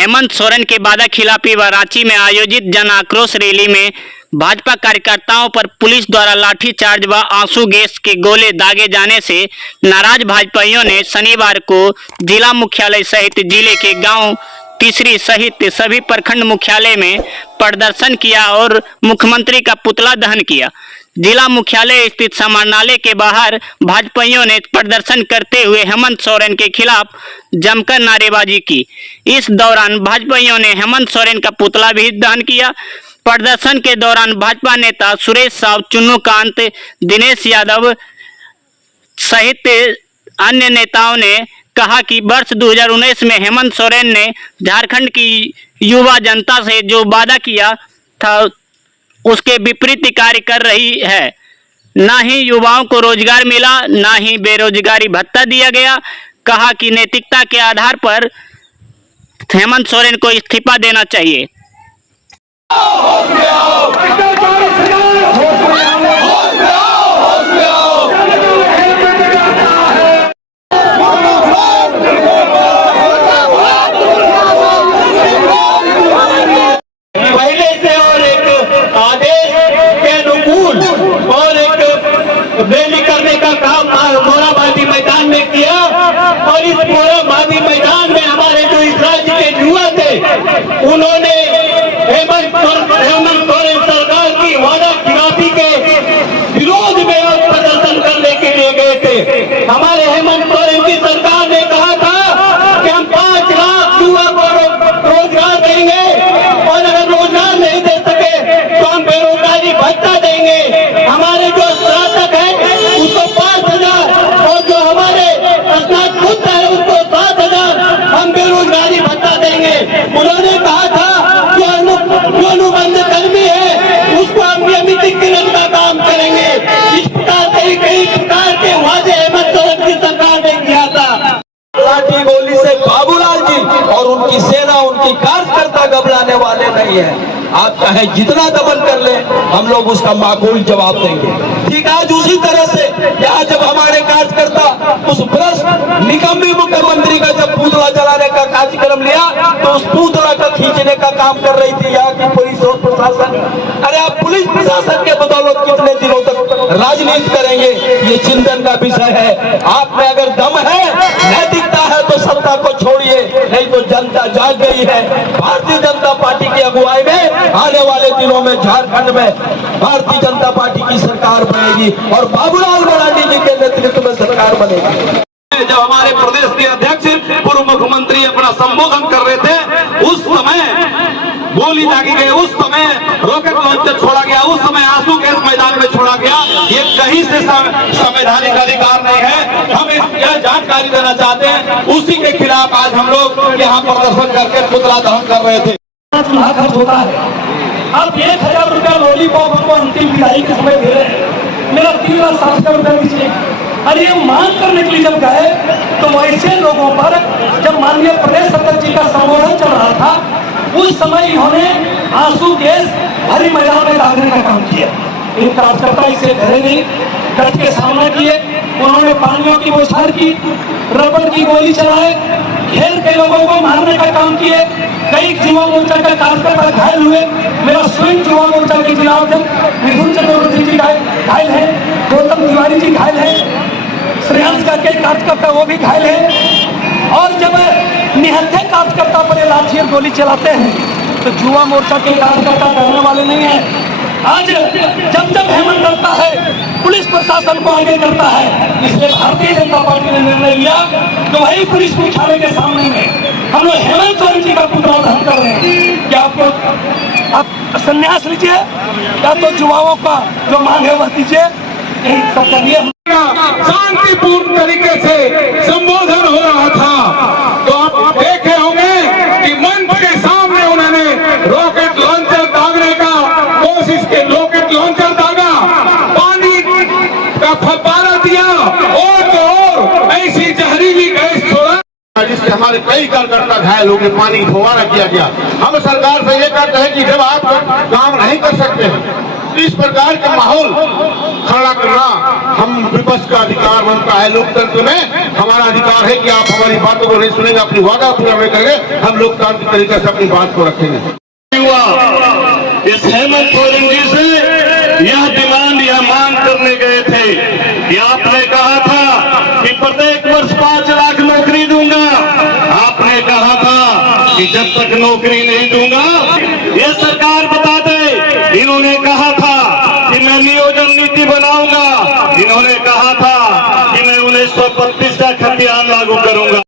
हेमंत सोरेन के वादा खिलाफी व रांची में आयोजित जन आक्रोश रैली में भाजपा कार्यकर्ताओं पर पुलिस द्वारा लाठीचार्ज व आंसू गैस के गोले दागे जाने से नाराज भाजपाइयों ने शनिवार को जिला मुख्यालय सहित जिले के गांव तीसरी सहित सभी प्रखंड मुख्यालय में प्रदर्शन किया और मुख्यमंत्री का पुतला दहन किया। जिला मुख्यालय स्थित समाहरणालय के बाहर भाजपाइयों ने प्रदर्शन करते हुए हेमंत सोरेन के खिलाफ जमकर नारेबाजी की। इस दौरान भाजपाइयों ने हेमंत सोरेन का पुतला भी दहन किया। प्रदर्शन के दौरान भाजपा नेता सुरेश साव, चुन्नू कांत, दिनेश यादव सहित अन्य नेताओं ने कहा कि वर्ष 2019 में हेमंत सोरेन ने झारखंड की युवा जनता से जो वादा किया था उसके विपरीत कार्य कर रही है। ना ही युवाओं को रोजगार मिला, ना ही बेरोजगारी भत्ता दिया गया। कहा कि नैतिकता के आधार पर हेमंत सोरेन को इस्तीफा देना चाहिए। रैली करने का काम मोराबादी मैदान में किया और इस मोराबादी मैदान में हमारे जो इस राज्य के युवा थे उन्होंने हेमंत सोरेन सरकार की वादा खिलाफी के विरोध में प्रदर्शन करने के लिए गए थे। हमारे हेमंत सोरेन की सरकार ने कहा था कि हम 5 लाख युवा को रोजगार देंगे और अगर रोजगार नहीं दे सके तो हम बेरोजगारी भत्ता देंगे। हमारे जो स्नातक है उसको 5,000 और जो हमारे स्नातक है उसको 7,000 हम बेरोजगारी भत्ता देंगे। उन्होंने कहा था जो अनुबंध कर्मी है उसको हम नियमितीकरण का काम करेंगे। इस प्रकार से कई प्रकार के वादे हेमंत सोरेन की सरकार ने किया था। लाठी गोली से बाबूलाल जी और उनकी सेना, उनकी कार्यकर्ता घबराने वाले नहीं है। आप चाहे जितना दमन कर ले हम लोग उसका माकूल जवाब देंगे। ठीक आज उसी तरह से यहाँ जब हमारे कार्यकर्ता उस भ्रष्ट निकम्मी मुख्यमंत्री का जब पुतला जलाने का कार्यक्रम लिया तो उस पुतला का खींचने का काम कर रही थी यहाँ की पुलिस और प्रशासन। अरे आप पुलिस प्रशासन के बदौलत कितने दिनों तक राजनीति करेंगे, ये चिंतन का विषय है। आप में अगर दम है, नैतिकता है तो सत्ता को छोड़िए, नहीं तो जनता जाग गई है। भारतीय जनता पार्टी की अगुवाई में आने वाले दिनों में झारखंड में भारतीय जनता पार्टी की सरकार बनेगी और बाबूलाल मरांडी जी के नेतृत्व में सरकार बनेगी। जब हमारे प्रदेश के अध्यक्ष पूर्व मुख्यमंत्री अपना संबोधन कर रहे थे उस समय गोली दागी गई, उस समय रॉकेट लॉन्चर छोड़ा गया, उस समय आंसू गैस मैदान में छोड़ा गया। ये कहीं से संवैधानिक अधिकार नहीं है। हम यह जानकारी देना चाहते हैं, उसी के खिलाफ आज हम लोग यहाँ प्रदर्शन करके पुतला दहन कर रहे थे। खर्च होता है, अब 1,000 रुपया लॉलीपॉप हमको अंतिम विदाई के समय दे रहे हैं। मेरा 3,60,000 रुपया दीजिए। अरे ये मांग करने के लिए जब गए तो वैसे लोगों पर जब माननीय प्रदेश अध्यक्ष जी का संबोधन चल रहा था उस समय इन्होंने आंसू गैस भरी मैदान में दागने का काम किया। इन कार्यकर्ता इसे डरे नहीं, डट के सामना किए। उन्होंने पानियों की बौछार की, रबड़ की गोली चलाए, घेर के लोगों को मारने का काम किए। कई युवा मोर्चा के कार्यकर्ता घायल हुए। मेरा स्वयं युवा मोर्चा के जिला अध्यक्ष मिथुन चक्रवर्ती जी घायल है, गौतम तिवारी जी घायल है, श्रेयांश का कई कार्यकर्ता वो भी घायल है। और जब निहत्थे कार्यकर्ता पर लाठी और गोली चलाते हैं तो युवा मोर्चा के कार्यकर्ता डरने वाले नहीं है। आज जब जब हेमंत करता है पुलिस प्रशासन को आगे करता है, इसलिए भारतीय जनता पार्टी ने निर्णय लिया तो वही पुलिस मुख्यालय के सामने में हम लोग हेमंत सोरेन जी का पुतला दहन कर रहे हैं। क्या आप संन्यास लीजिए या तो युवाओं का जो मांग है वह दीजिए, यही सब करिए। शांतिपूर्ण तरीके से संबोधन हो रहा था तो आप देखे होंगे कि मंच के सामने उन्होंने रॉकेट लॉन्चर दागने का कोशिश की, रॉकेट लॉन्चर दागा, पानी का फव्वारा दिया और तो और ऐसी जहरीली गैस छोड़ा जिससे हमारे कई कार्यकर्ता घायल हो गए, पानी फव्वारा किया गया। हम सरकार से ये कहते हैं कि जब आप काम नहीं कर सकते इस प्रकार का माहौल खड़ा करना हम विपक्ष का अधिकार बनता है। लोकतंत्र में हमारा अधिकार है कि आप हमारी बातों को नहीं सुनेंगे, अपनी वादा पूरा नहीं करेंगे, हम लोकतांत्रिक तरीके से अपनी बात को रखेंगे। इस हेमंत सोरेन जी से यह डिमांड, यह मांग करने गए थे कि आपने कहा था कि प्रत्येक वर्ष 5 लाख नौकरी दूंगा। आपने कहा था कि जब तक नौकरी नहीं दूंगा, ये सरकार बता दे। इन्होंने कहा था कि मैं नियोजन नीति बनाऊंगा। इन्होंने कहा था कि मैं 1932 का खतियान लागू करूंगा।